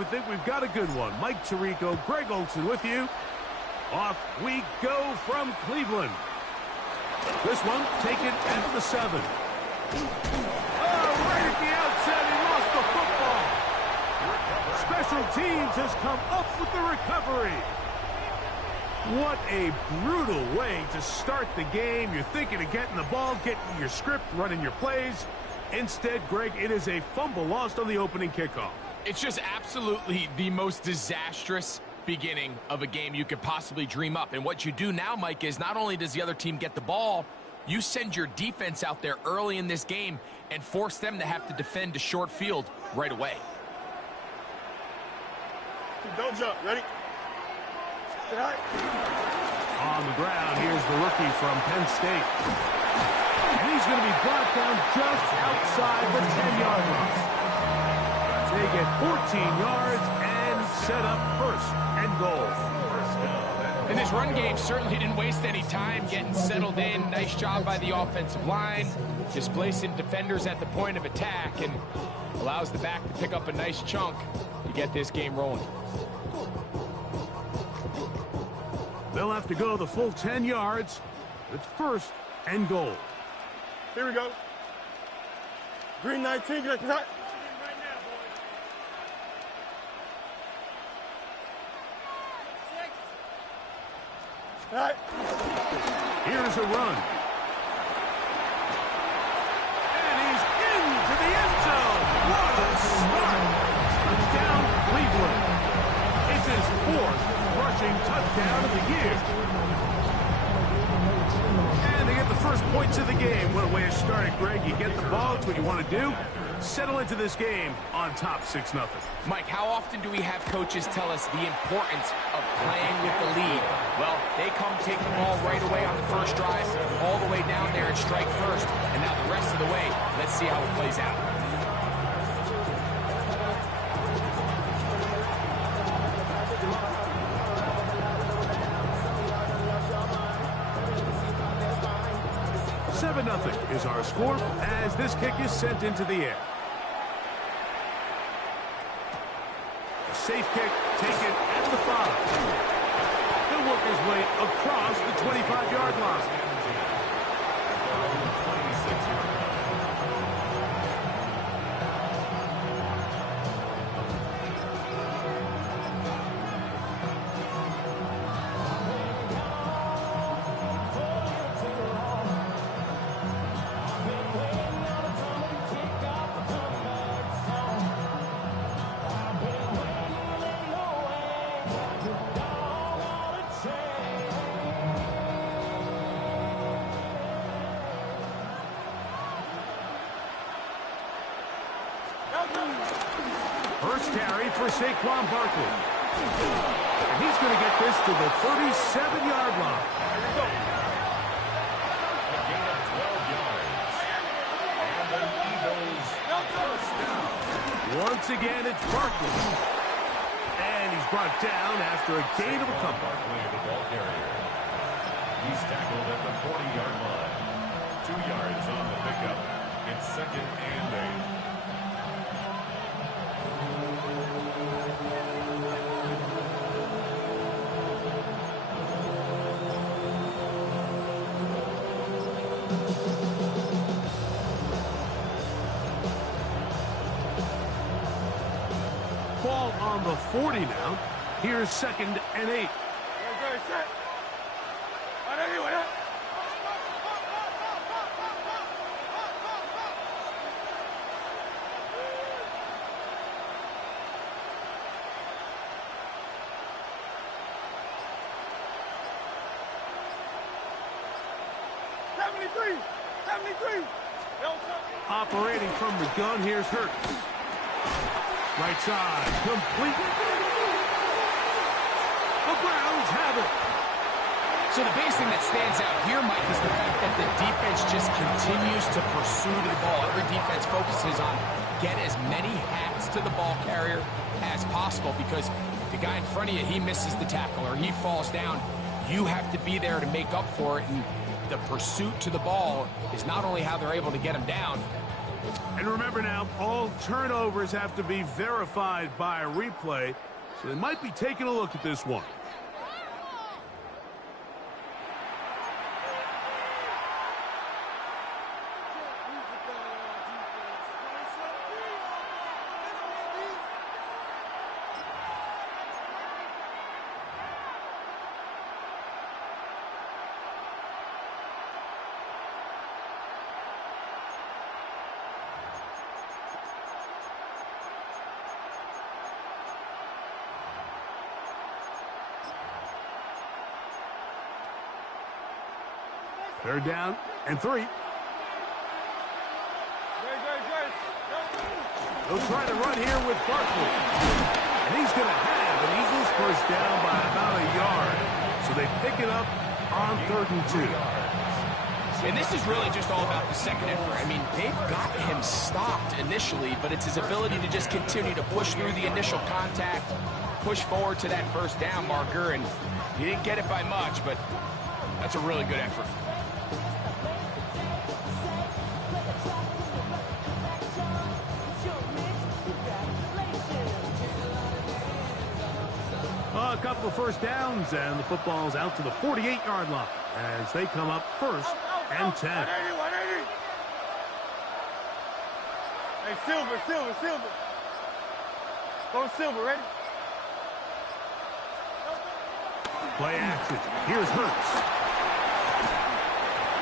we think we've got a good one. Mike Tirico, Greg Olson with you. Off we go from Cleveland. This one taken at the 7. Oh, right at the outset, he lost the football. Special teams has come up with the recovery. What a brutal way to start the game. You're thinking of getting the ball, getting your script, running your plays. Instead, Greg, it is a fumble lost on the opening kickoff. It's just absolutely the most disastrous beginning of a game you could possibly dream up. And what you do now, Mike, is not only does the other team get the ball, you send your defense out there early in this game and force them to have to defend a short field right away. Don't jump. Ready? On the ground, here's the rookie from Penn State. And he's going to be brought down just outside the 10-yard line. They get 14 yards and set up first and goal. And this run game certainly didn't waste any time getting settled in. Nice job by the offensive line, displacing defenders at the point of attack, and allows the back to pick up a nice chunk to get this game rolling. They'll have to go the full 10 yards. It's first and goal. Here we go. Green 19, get that. All right. Here's a run. And he's into the end zone. What a start. Touchdown, Cleveland. It's his 4th rushing touchdown of the year. And they get the first points of the game. What a way to start it, Greg. You get the ball. It's what you want to do. Settle into this game on top 6-0. Mike, how often do we have coaches tell us the importance of playing with the lead? Well, they come take the ball right away on the first drive, all the way down there and strike first. And now the rest of the way, let's see how it plays out. Nothing is our score as this kick is sent into the air. A safe kick taken at the 5. He'll work his way across the 25-yard line. First carry for Saquon Barkley. And he's going to get this to the 37-yard line. Once again, it's Barkley. And he's brought down after a gain of a couple. He's tackled at the 40-yard line. 2 yards on the pickup. It's 2nd and 8. Ball on the 40 now. Here's 2nd and 8. Operating from the gun, here's Hurts. Right side, complete. The Browns have it. So the biggest thing that stands out here, Mike, is the fact that the defense just continues to pursue the ball. Every defense focuses on get as many hats to the ball carrier as possible, because if the guy in front of you, he misses the tackle or he falls down, you have to be there to make up for it. And the pursuit to the ball is not only how they're able to get him down, And remember now, all turnovers have to be verified by a replay, so they might be taking a look at this one. Third down and 3. They'll try to run here with Barkley. And he's going to have an Eagles first down by about a yard. So they pick it up on 3rd and 2. And this is really just all about the second effort. I mean, they've got him stopped initially, but it's his ability to just continue to push through the initial contact, push forward to that first down marker, and he didn't get it by much, but that's a really good effort. A couple of first downs, and the football's out to the 48-yard line as they come up 1st and 10. 180. Hey, Silver. Go Silver, ready? Play action. Here's Hurts.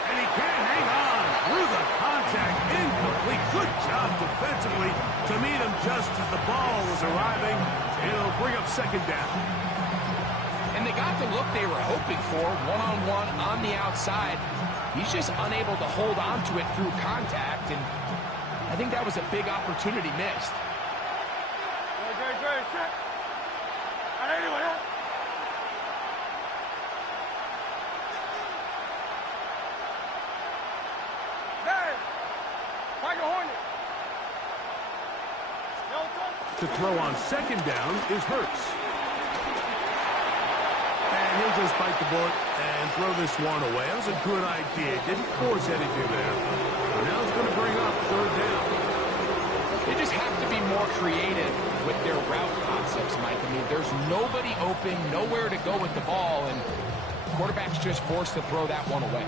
And he can't hang on through the contact. Incomplete. Good job defensively to meet him just as the ball was arriving. It'll bring up 2nd down. And they got the look they were hoping for, one-on-one on the outside. He's just unable to hold on to it through contact, and I think that was a big opportunity missed. Great. Set. Anyway, Tiger Hornet. To throw on 2nd down is Hurts. And he'll just bite the bullet and throw this one away. That was a good idea. Didn't force anything there. But now it's going to bring up 3rd down. They just have to be more creative with their route concepts, Mike. I mean, there's nobody open, nowhere to go with the ball, and the quarterback's just forced to throw that one away.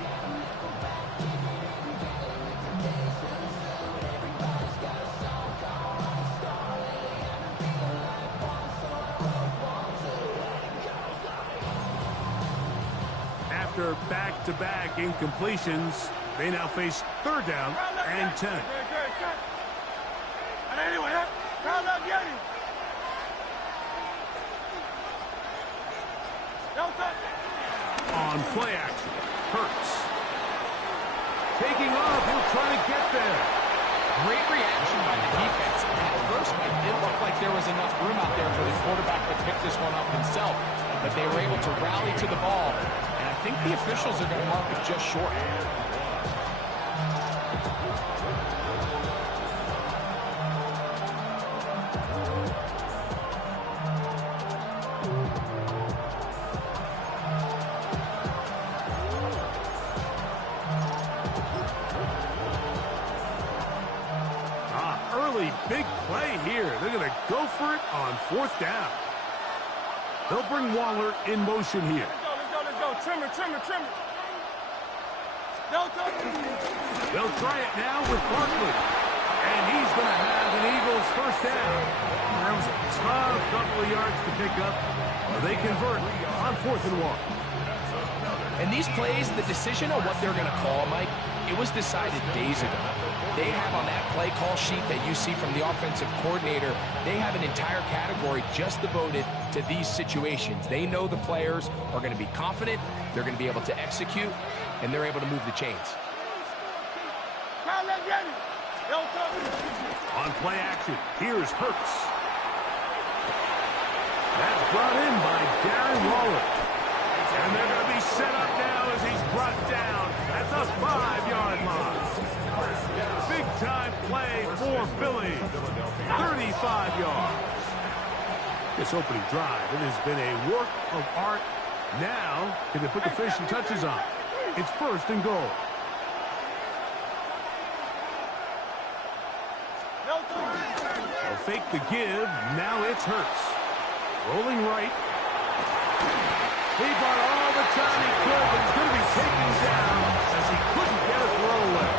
After back-to-back incompletions, they now face 3rd down and 10. On play action, Hurts. Taking off, he'll try to get there. Great reaction by the defense. At first, Mike, it didn't look like there was enough room out there for the quarterback to pick this one up himself, but they were able to rally to the ball, and I think the officials are going to mark it just short. Big play here. They're going to go for it on 4th down. They'll bring Waller in motion here. Let's go. Trimmer. They'll try it now with Barkley. And he's going to have an Eagles first down. That was a tough couple of yards to pick up. They convert on 4th and 1. And these plays, the decision on what they're going to call, Mike, it was decided days ago. They have on that play call sheet that you see from the offensive coordinator, they have an entire category just devoted to these situations. They know the players are going to be confident, they're going to be able to execute, and they're able to move the chains. On play action, here's Hurts. That's brought in by Darren Waller. And they're going to be set up now as he's brought down at the 5-yard line. Big-time play for Philly. 35 yards. This opening drive, it has been a work of art. Now, can they put the finishing touches on? It's 1st and goal. fake the give. Now it's Hurts. Rolling right. He bought all the time he could, but he's going to be taken down as he couldn't get a throw away.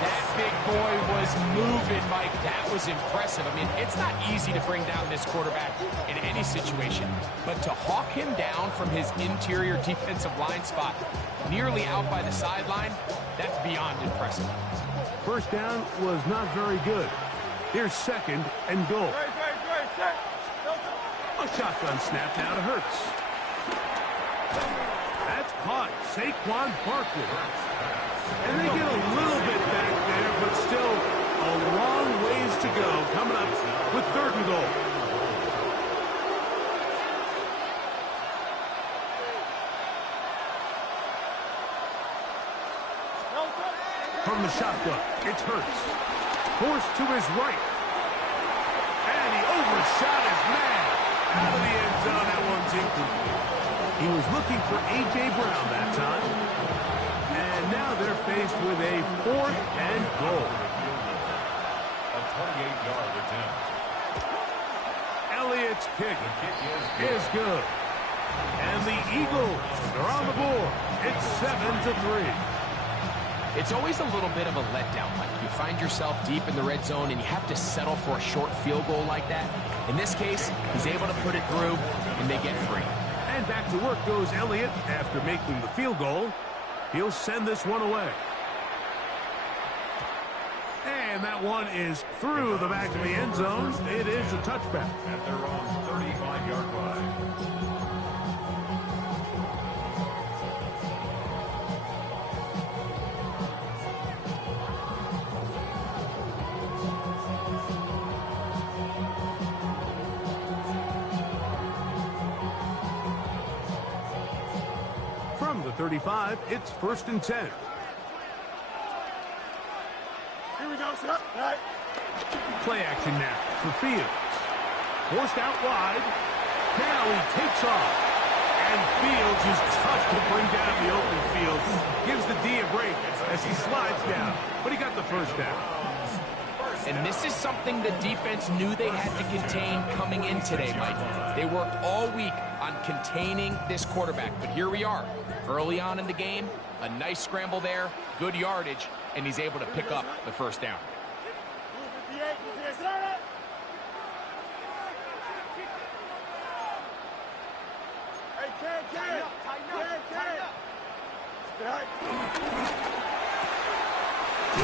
That big boy was moving, Mike. That was impressive. I mean, it's not easy to bring down this quarterback in any situation, but to hawk him down from his interior defensive line spot, nearly out by the sideline, that's beyond impressive. First down was not very good. Here's second and goal. A shotgun snap now to Hurts. That's caught. Saquon Barkley. And they get a little bit back there, but still a long ways to go coming up with third and goal. From the shotgun, it's Hurts. Forced to his right. And he overshot his man. Out of the end zone, that one's incomplete. He was looking for A.J. Brown that time. And now they're faced with a fourth and goal. A 28-yard attempt. Elliott's kick is good. And the Eagles are on the board. It's 7-3. It's always a little bit of a letdown, Mike. You find yourself deep in the red zone and you have to settle for a short field goal like that. In this case, he's able to put it through and they get free. And back to work goes Elliott after making the field goal. He'll send this one away. And that one is through the back of the end zone. It is a touchback. At their own 35-yard line. From the 35, it's 1st and 10. Here we go, sir. All right. Play action now for Fields. Forced out wide. Now he takes off. And Fields is tough to bring down the open field. Gives the D a break as he slides down. But he got the first down. And this is something the defense knew they had to contain coming in today, Mike. They worked all week on containing this quarterback. But here we are, early on in the game. A nice scramble there, good yardage, and he's able to pick up the first down. He'll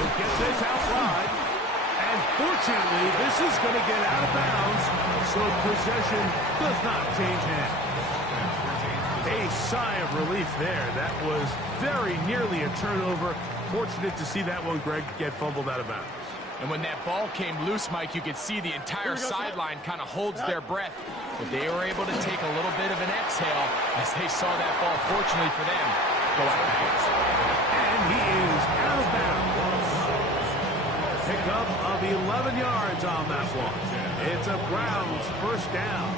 get this out wide. And fortunately, this is going to get out of bounds, so possession does not change hands. A sigh of relief there. That was very nearly a turnover. Fortunate to see that one, Greg, get fumbled out of bounds. And when that ball came loose, Mike, you could see the entire sideline kind of holds their breath. But they were able to take a little bit of an exhale as they saw that ball, fortunately for them, go out of bounds. And he is out of bounds. Pickup of 11 yards on that one. It's a Browns first down.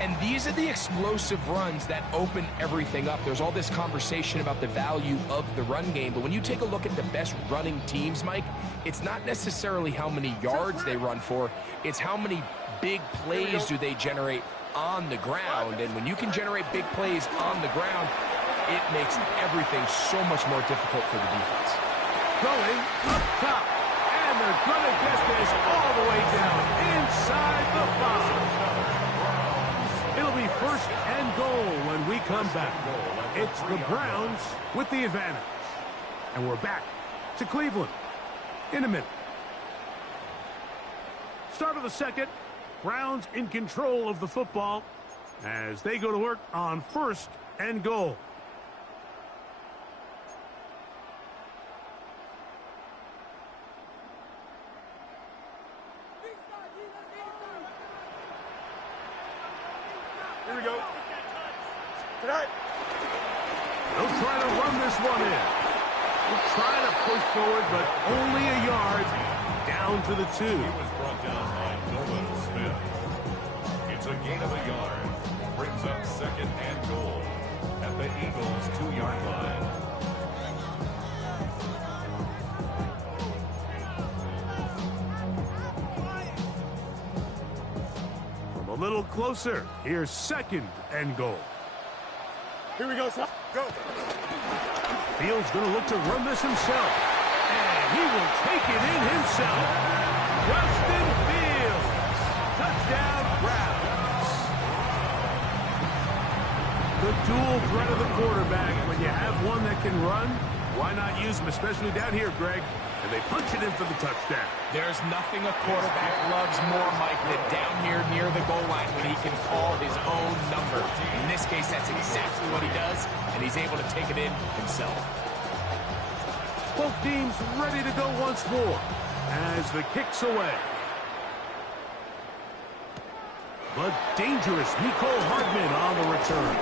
And these are the explosive runs that open everything up. There's all this conversation about the value of the run game, but when you take a look at the best running teams, Mike, it's not necessarily how many yards they run for, it's how many big plays do they generate on the ground. And when you can generate big plays on the ground, it makes everything so much more difficult for the defense. Going up top, and they're going to get this all the way down inside the 5. It'll be 1st and goal when we come back. It's the Browns with the advantage. And we're back to Cleveland in a minute. Start of the second. Browns in control of the football as they go to work on 1st and goal. Here we go. Tonight. They'll try to run this one in. They'll try to push forward, but only a yard down to the 2. He was brought down by Nolan Smith. It's a gain of a yard. Brings up 2nd and goal at the Eagles' 2-yard line. little closer. Here's 2nd and goal. Here we go, son. Go. Fields going to look to run this himself. And he will take it in himself. Justin Fields. Touchdown, Browns. The dual threat of the quarterback. When you have one that can run, why not use him, especially down here, Greg? And they punch it in for the touchdown. There's nothing a quarterback loves more, Mike, than down here near the goal line when he can call his own number. In this case, that's exactly what he does, and he's able to take it in himself. Both teams ready to go once more as the kick's away. But dangerous Nicole Hardman on the return.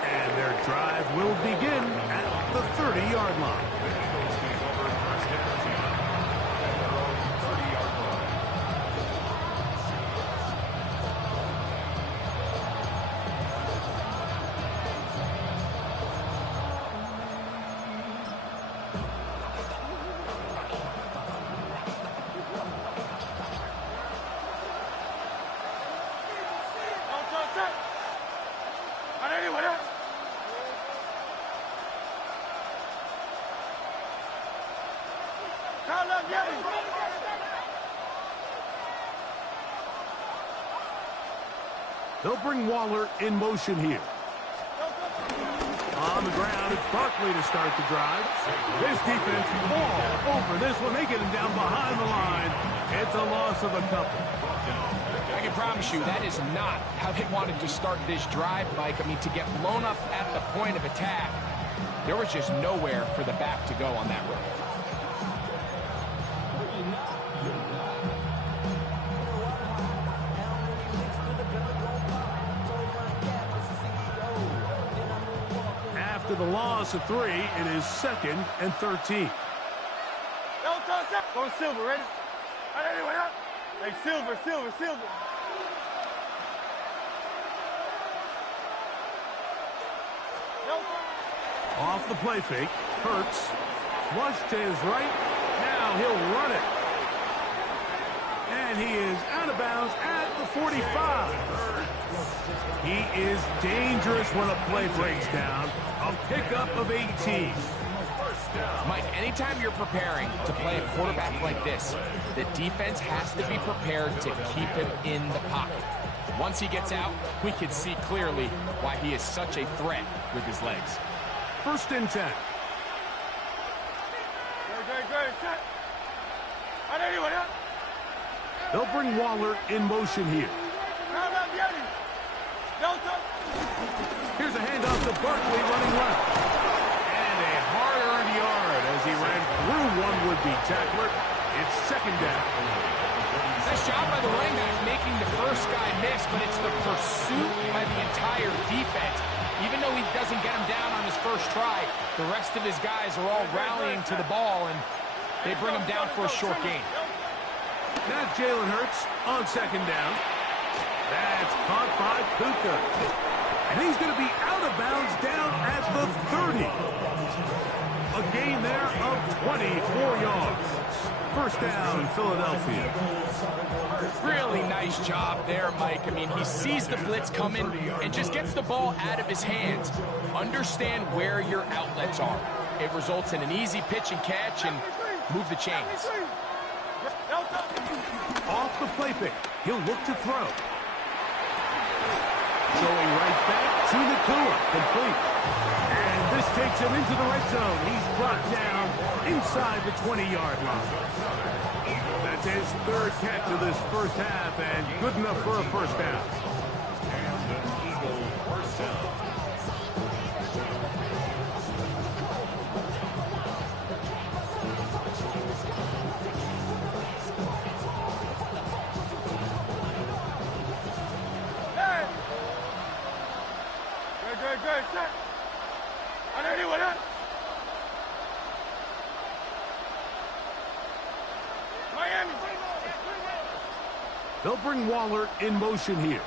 And their drive will begin at the 30-yard line. They'll bring Waller in motion here. On the ground, it's Barkley to start the drive. This defense all over this one. They get him down behind the line. It's a loss of a couple. I can promise you that is not how they wanted to start this drive, Mike. I mean, to get blown up at the point of attack, there was just nowhere for the back to go on that run. After the loss of 3, it is 2nd and 13. Go Silver, ready? Hey, Silver. Off the play fake, Hurts. Flush to his right. Now he'll run it. And he is out of bounds at the 45. He is dangerous when a play breaks down. A pickup of 18. Mike, anytime you're preparing to play a quarterback like this, the defense has to be prepared to keep him in the pocket. Once he gets out, we can see clearly why he is such a threat with his legs. 1st and 10. They'll bring Waller in motion here. Here's a handoff to Barkley running left. And a hard-earned yard as he ran through one would-be tackler. It's 2nd down. Nice job by the running back making the first guy miss, but it's the pursuit by the entire defense. Even though he doesn't get him down on his first try, the rest of his guys are all rallying to the ball, and they bring him down for a short gain. That's Jalen Hurts on 2nd down. That's caught by Puka. And he's going to be out of bounds down at the 30. A gain there of 24 yards. 1st down, Philadelphia. Really nice job there, Mike. I mean, he sees the blitz coming and just gets the ball out of his hands. Understand where your outlets are. It results in an easy pitch and catch and move the chains. Off the play fake, he'll look to throw. Going right back to Nakua, complete. And this takes him into the red zone. He's brought down inside the 20-yard line. That's his 3rd catch of this first half, and good enough for a first down. And the Eagles first down. They'll bring Waller in motion here.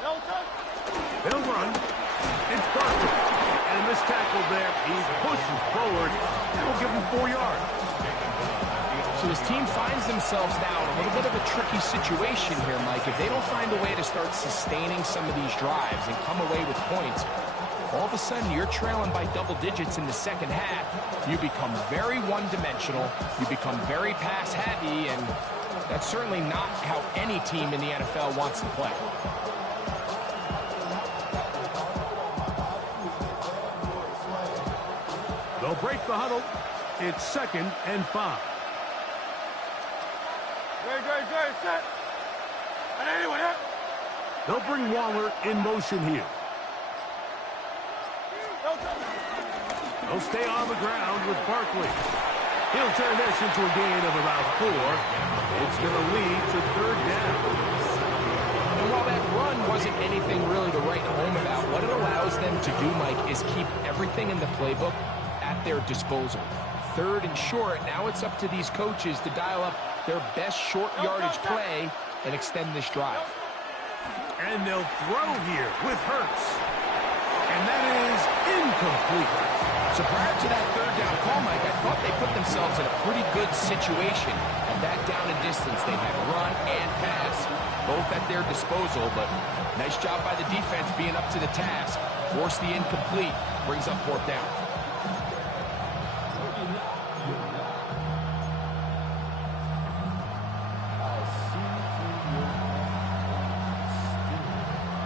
They'll run. It's Barkley. And this tackle there, he pushes forward. That'll give him 4 yards. So So his team finds themselves now in a little bit of a tricky situation here, Mike. If they don't find a way to start sustaining some of these drives and come away with points, all of a sudden you're trailing by double digits in the second half. You become very one-dimensional. You become very pass-heavy, and that's certainly not how any team in the NFL wants to play. They'll break the huddle. It's 2nd and 5. Great, set. They'll bring Waller in motion here. They'll stay on the ground with Barkley. He'll turn this into a gain of about 4. It's going to lead to 3rd down. And while that run wasn't anything really to write home about, what it allows them to do, Mike, is keep everything in the playbook at their disposal. 3rd and short, now it's up to these coaches to dial up their best short yardage play and extend this drive. And they'll throw here with Hurts. And that is incomplete. So prior to that 3rd down call, Mike, I thought they put themselves in a pretty good situation. At that down and distance, they had run and pass, both at their disposal. But nice job by the defense being up to the task. Force the incomplete, brings up 4th down.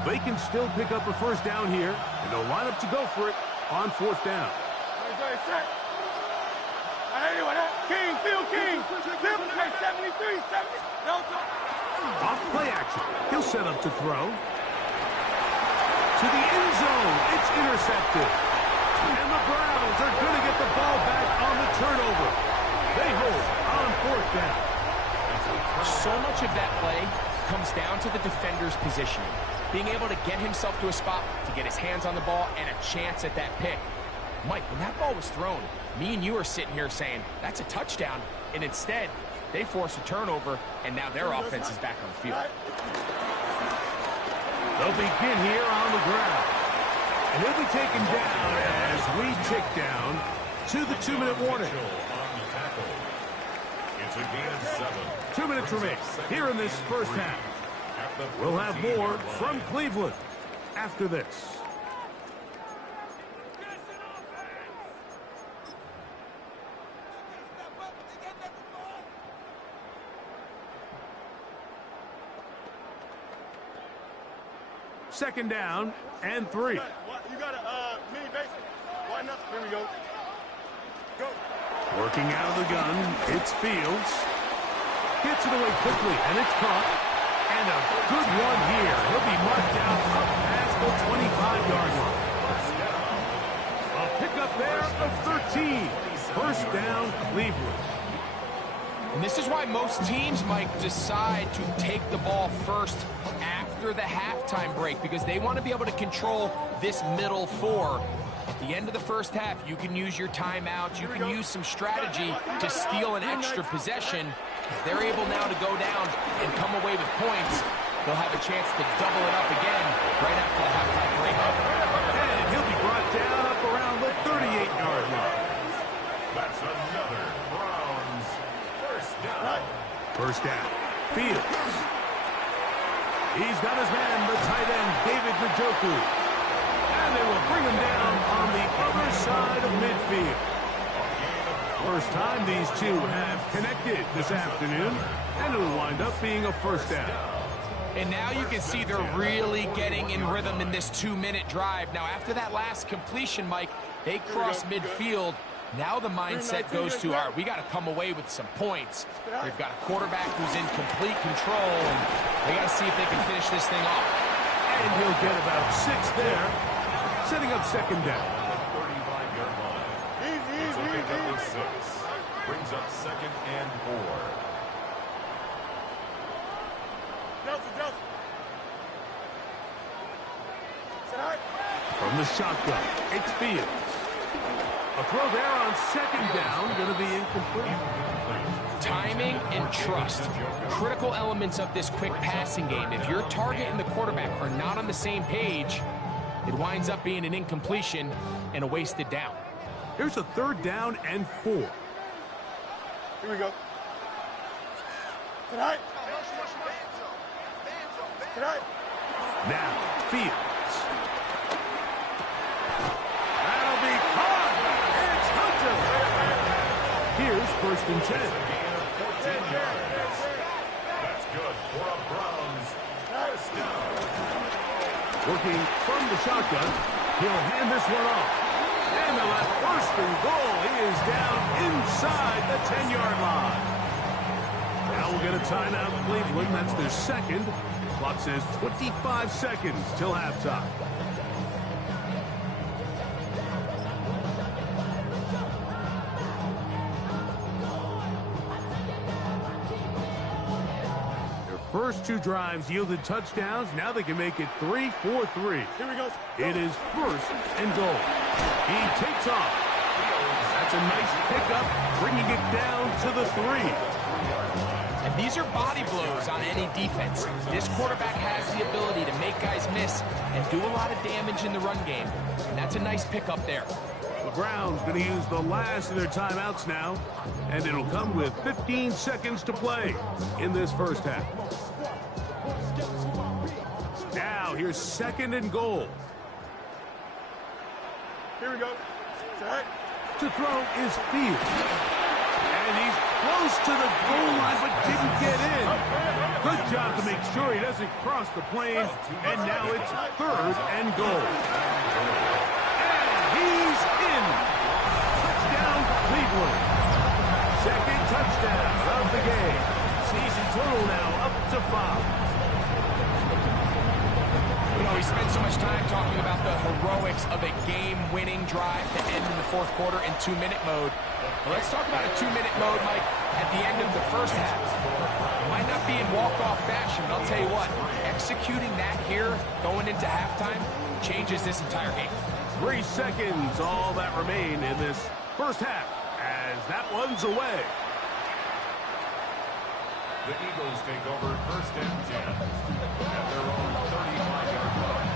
They can still pick up a 1st down here, and they'll line up to go for it on 4th down. King, Phil King. 73, 70. Off play action. He'll set up to throw. To the end zone. It's intercepted. And the Browns are going to get the ball back on the turnover. They hold on 4th down. So much of that play comes down to the defender's positioning. Being able to get himself to a spot, to get his hands on the ball, and a chance at that pick. Mike, when that ball was thrown, me and you are sitting here saying, that's a touchdown. And instead, they force a turnover, and now their offense is back on the field. They'll begin here on the ground. And he'll be taken down as we tick down to the 2-minute warning. It's a gain of 7. 2 minutes remain here in this 1st half. We'll have more from Cleveland after this. Second down and 3. You got a mini basic. Why not? Here we go. Go. Working out of the gun, it's Fields. Gets it away quickly, and it's caught. And a good one here. He'll be marked down up past the 25-yard line. A pickup there of 13. 1st down, Cleveland. And this is why most teams, Mike, decide to take the ball first after the halftime break, because they want to be able to control this middle 4. At the end of the 1st half, you can use your timeouts. You can use some strategy to steal an extra possession. If they're able now to go down and come away with points, they'll have a chance to double it up again right after the halftime break. And he'll be brought down up around the 38-yard line. That's another Browns 1st down. 1st down. Fields. He's got his man, the tight end, David Njoku. And they will bring him down on the other side of midfield. First time these two have connected this afternoon, and it'll wind up being a 1st down. And now you can see they're really getting in rhythm in this 2-minute drive. Now, after that last completion, Mike, they cross midfield. Now the mindset goes to, all right, we got to come away with some points. They've got a quarterback who's in complete control, and they got to see if they can finish this thing off. And he'll get about 6 there, setting up 2nd down. Pickup of 6. Brings up 2nd and 4. Delta. From the shotgun, it's Fields. A throw there on 2nd down, going to be incomplete. Timing and trust, critical elements of this quick passing game. If your target and the quarterback are not on the same page, it winds up being an incompletion and a wasted down. Here's a 3rd down and 4. Here we go. Tonight. Tonight. Now, Fields. That'll be caught. It's Hunter. Here's 1st and 10. That's good for a Browns first down. Working from the shotgun, he'll hand this one off. And the left 1st and goal. He is down inside the 10-yard line. Now we'll get a timeout, Cleveland. That's their 2nd. Clock says 25 seconds till halftime. Their first 2 drives yielded touchdowns. Now they can make it 3-4-3. Here we go. It is 1st and goal. He takes off. That's a nice pickup, bringing it down to the 3. And these are body blows on any defense. This quarterback has the ability to make guys miss and do a lot of damage in the run game. And that's a nice pickup there. The Browns going to use the last of their timeouts now, and it'll come with 15 seconds to play in this first half. Now, here's 2nd and goal. Here we go. Tonight. To throw is Fields. And he's close to the goal line, but didn't get in. Good job to make sure he doesn't cross the plane. And now it's 3rd and goal. And he's in. Touchdown, Cleveland. 2nd touchdown of the game. Season total now up to 5. You know, we spent so much time talking about the heroics of a game-winning drive to end in the 4th quarter in 2-minute mode. Well, let's talk about a 2-minute mode, Mike, at the end of the first half. It might not be in walk-off fashion, but I'll tell you what, executing that here, going into halftime, changes this entire game. 3 seconds, all that remain in this first half, as that one's away. The Eagles take over 1st and 10 at their own 35-yard line.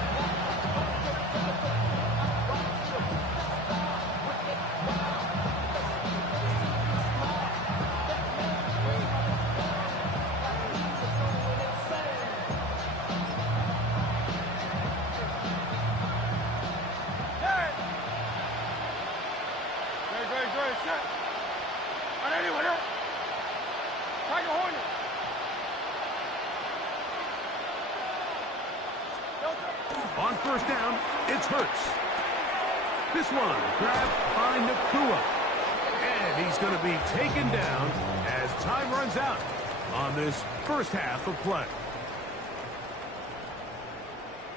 On 1st down, it's Hurts. This one grabbed by Nakua. And he's going to be taken down as time runs out on this first half of play.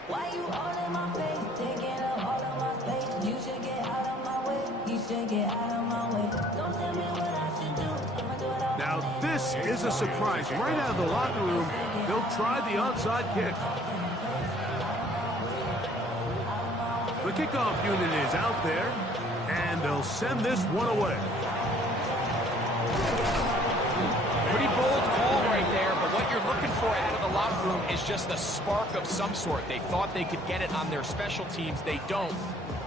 Why you all in my face, taking up all of my space? You should get out of my way. You should get out of my way. Don't tell me what I should do. I'ma do it all. Now this is a surprise. Right out of the locker room, they'll try the onside kick. The kickoff unit is out there, and they'll send this one away. Pretty bold call right there, but what you're looking for out of the locker room is just a spark of some sort. They thought they could get it on their special teams. They don't.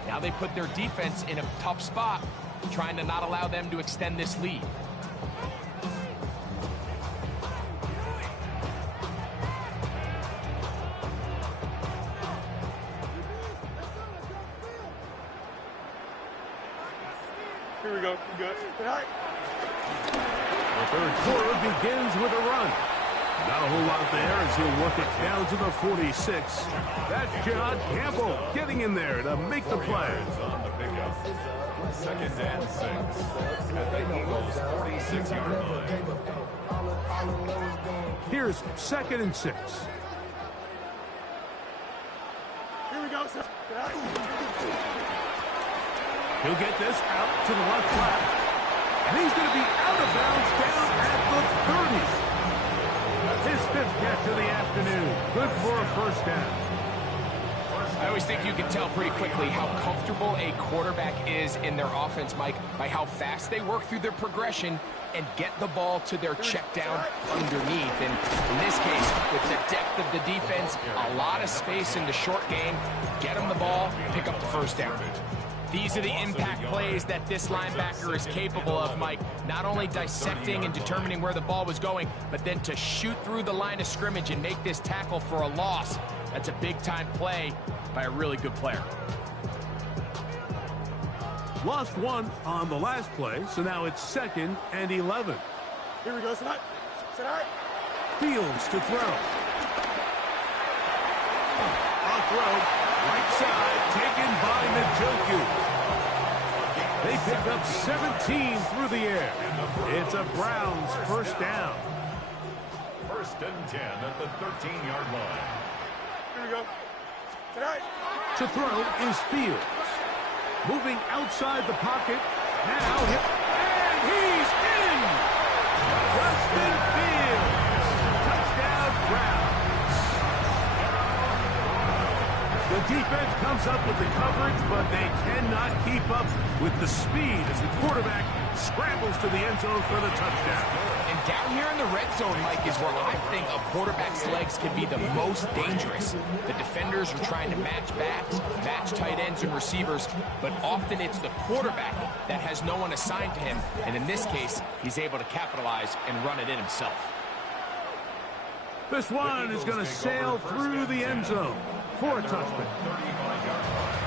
Now they put their defense in a tough spot, trying to not allow them to extend this lead. Here we go. We good. Tonight. The 3rd quarter begins with a run. Not a whole lot there as he'll work it down to the 46. That's John Campbell getting in there to make the play. On the pickup. 2nd and 6 at the Eagles' 46-yard line. Here's 2nd and 6. Here we go, sir. He'll get this out to the left flat. And he's going to be out of bounds down at the 30. His 5th catch of the afternoon. Good for a first down. I always think you can tell pretty quickly how comfortable a quarterback is in their offense, Mike, by how fast they work through their progression and get the ball to their check down underneath. And in this case, with the depth of the defense, a lot of space in the short game, get them the ball, pick up the first down. These are the impact plays that this linebacker is capable of, Mike. Not only dissecting and determining where the ball was going, but then to shoot through the line of scrimmage and make this tackle for a loss. That's a big-time play by a really good player. Lost one on the last play, so now it's 2nd and 11. Here we go, Sit high. Fields to throw. On throw, right side, taken by Njoku. They pick up 17 through the air. It's a Browns first down. 1st and 10 at the 13-yard line. Here we go. Sit high. To throw is Fields. Moving outside the pocket. Now hit. And he's in! Justin Fields. Touchdown, Browns. The defense comes up with the coverage, but they cannot keep up with the speed as the quarterback scrambles to the end zone for the touchdown. And down here in the red zone, Mike, is where I think a quarterback's legs can be the most dangerous. The defenders are trying to match backs, match tight ends and receivers, but often it's the quarterback that has no one assigned to him, and in this case, he's able to capitalize and run it in himself. This one is going to sail through the end zone for a touchdown. 35-yard line.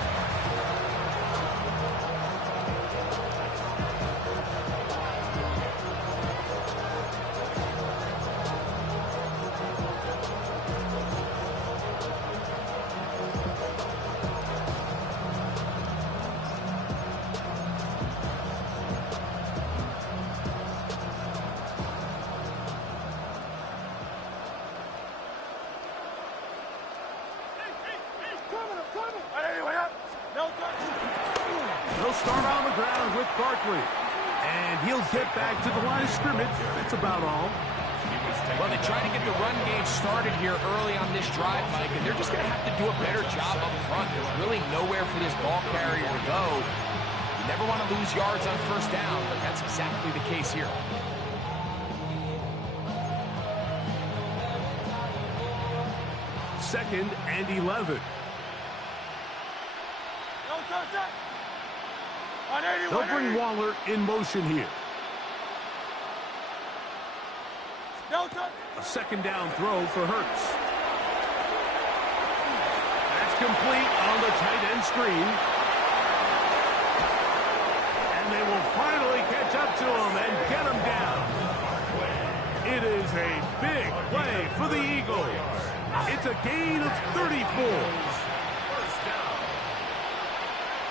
They'll start on the ground with Barkley. And he'll get back to the line of scrimmage. That's about all. Well, they're trying to get the run game started here early on this drive, Mike, and they're just going to have to do a better job up front. There's really nowhere for this ball carrier to go. You never want to lose yards on first down, but that's exactly the case here. Second and 11. They'll bring Waller in motion here. A 2nd down throw for Hurts. That's complete on the tight end screen. And they will finally catch up to him and get him down. It is a big play for the Eagles. It's a gain of 34.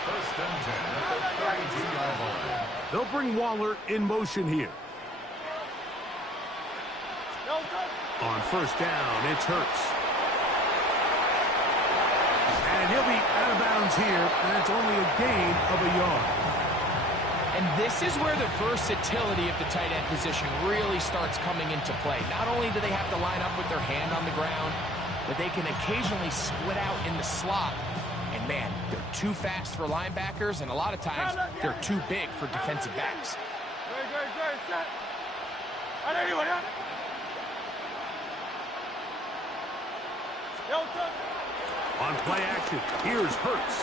First and 10 at the 32-yard line. They'll bring Waller in motion here. On first down, it's Hurts. And he'll be out of bounds here, and it's only a gain of a yard. And this is where the versatility of the tight end position really starts coming into play. Not only do they have to line up with their hand on the ground, but they can occasionally split out in the slot. And man, they're too fast for linebackers, and a lot of times they're too big for defensive backs. On play action, here's Hurts.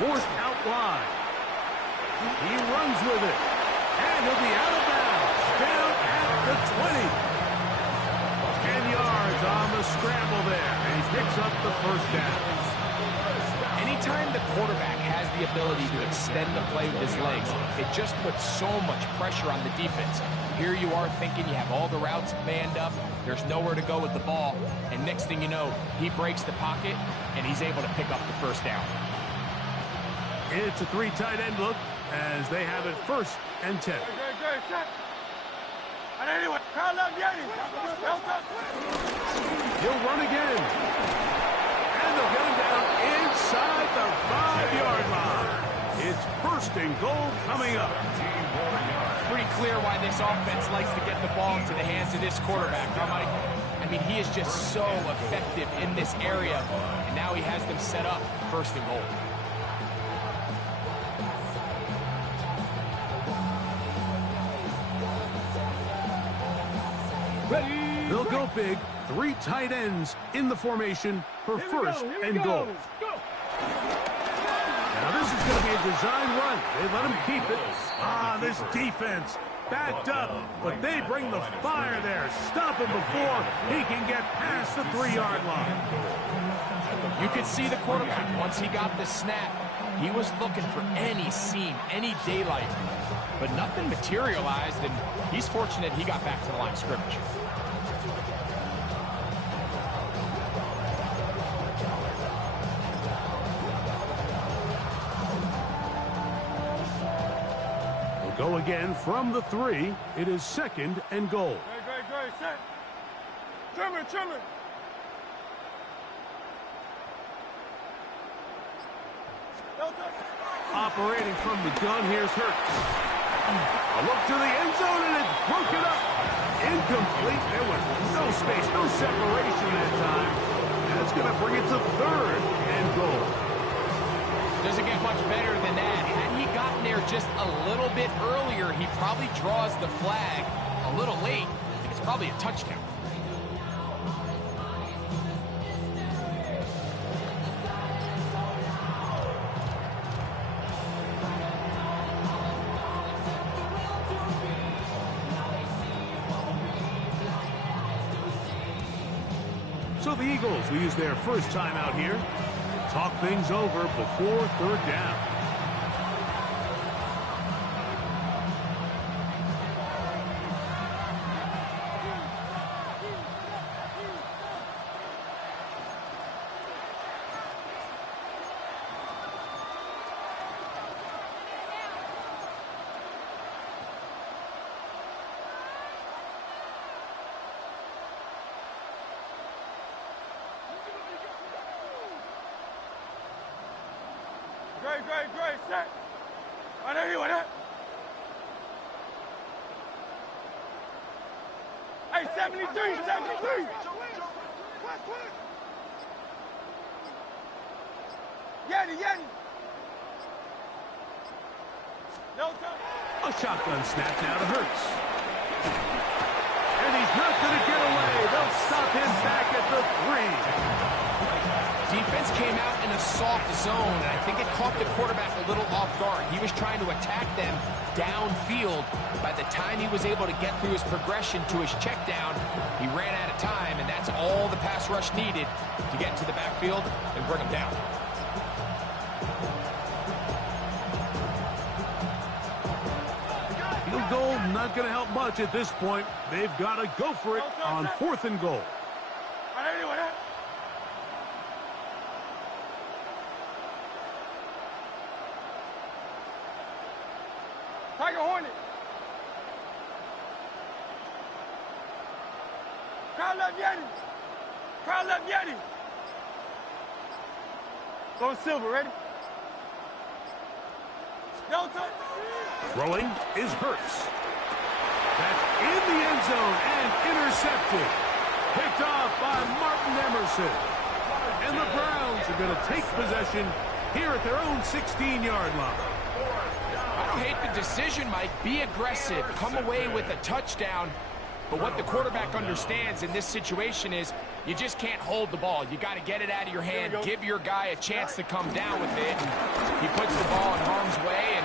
Forced out wide. He runs with it. And he'll be out of bounds. Down at the 20. 10 yards on the scramble there. And he picks up the first down. Anytime the quarterback has the ability to extend the play with his legs, it just puts so much pressure on the defense. Here you are thinking you have all the routes manned up, there's nowhere to go with the ball, and next thing you know, he breaks the pocket, and he's able to pick up the first down. It's a 3 tight end look as they have it 1st and 10. He'll run again. And they'll get him down inside the 5-yard line. It's 1st and goal coming up. It's pretty clear why this offense likes to get the ball into the hands of this quarterback, huh, Mike? I mean, he is just so effective in this area, and now he has them set up 1st and goal. They'll go big. 3 tight ends in the formation for 1st and goal. Now This is going to be a design run. They let him keep it. This defense backed up, but they bring the fire there. Stop him before he can get past the 3-yard line. You could see the quarterback, once he got the snap, he was looking for any seam, any daylight, but nothing materialized, and he's fortunate he got back to the line of scrimmage. They'll go again from the 3. It is 2nd and goal. Great, set. Trimmer. Operating from the gun, here's Hurts. A look to the end zone, and it's broken up. Incomplete. There was no space, no separation that time. And it's going to bring it to 3rd and goal. Doesn't get much better than that. Had he gotten there just a little bit earlier, he probably draws the flag a little late. It's probably a touchdown. So the Eagles will use their first time out here. Talk things over before 3rd down. Great, set. I know you want it. Hey, 73. Yeti. No time. A shotgun snap now to Hurts. And he's not going to get away. They'll stop him back at the 3. Defense came out in a soft zone, and I think it caught the quarterback a little off guard. He was trying to attack them downfield. By the time he was able to get through his progression to his check down, he ran out of time, and that's all the pass rush needed to get into the backfield and bring him down. Field goal not going to help much at this point. They've got to go for it on 4th and goal. I know you want it. Tiger Hornet. Crowd left Yeti. Go Silver, ready? Delta. Throwing is Hurts. That's in the end zone and intercepted. Picked off by Martin Emerson. And the Browns are going to take possession here at their own 16-yard line. I don't hate the decision, Mike. Be aggressive. Come away with a touchdown. But what the quarterback understands in this situation is you just can't hold the ball. You got to get it out of your hand, give your guy a chance to come down with it. And he puts the ball in harm's way and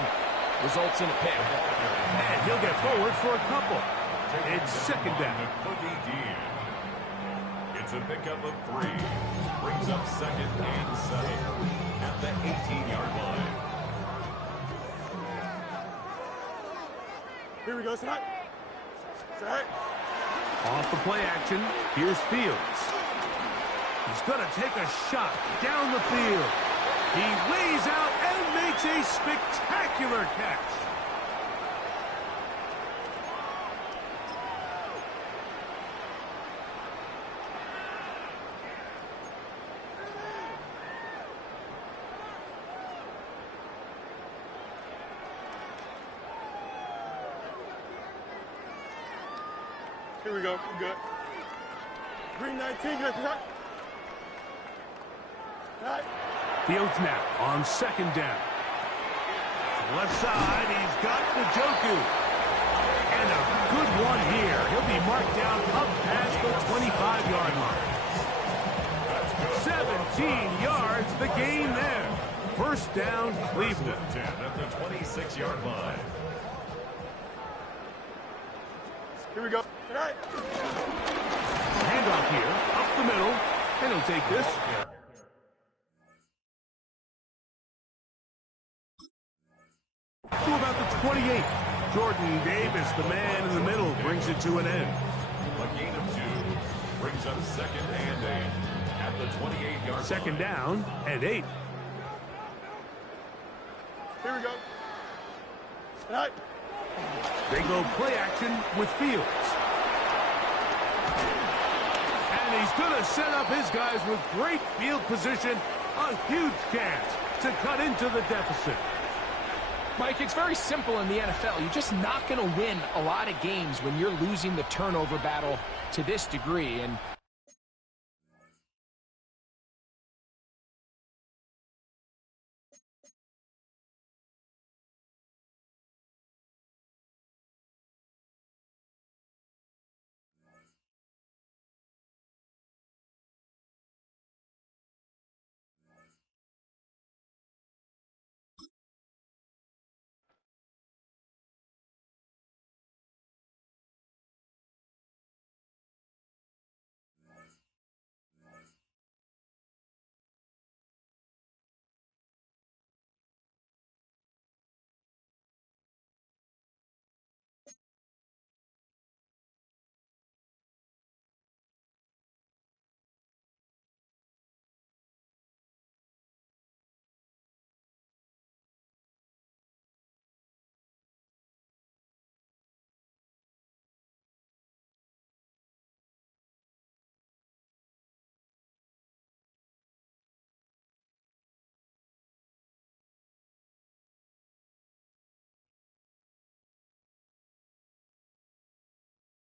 results in a pick. And he'll get forward for a couple. It's 2nd down. It's a pickup of 3. Brings up 2nd and 7 at the 18-yard line. Here we go, set. Off the play action, here's Fields. He's going to take a shot down the field. He lays out and makes a spectacular catch. Here we go. Good. Green 19. Good. Right. Fields now on 2nd down. Left side, he's got Njoku. And a good one here. He'll be marked down up past the 25-yard line. 17 yards, the gain there. First down, Cleveland. 10 at the 26-yard line. Here we go. All right. Handoff here, up the middle, and he'll take this. To about the 28. Jordan Davis, the man in the middle, brings it to an end. A gain of 2 brings up second and 8 at the 28-yard line. Second down and 8. Here we go. All right. They go play action with Fields. And he's going to set up his guys with great field position. A huge chance to cut into the deficit. Mike, it's very simple in the NFL. You're just not going to win a lot of games when you're losing the turnover battle to this degree. And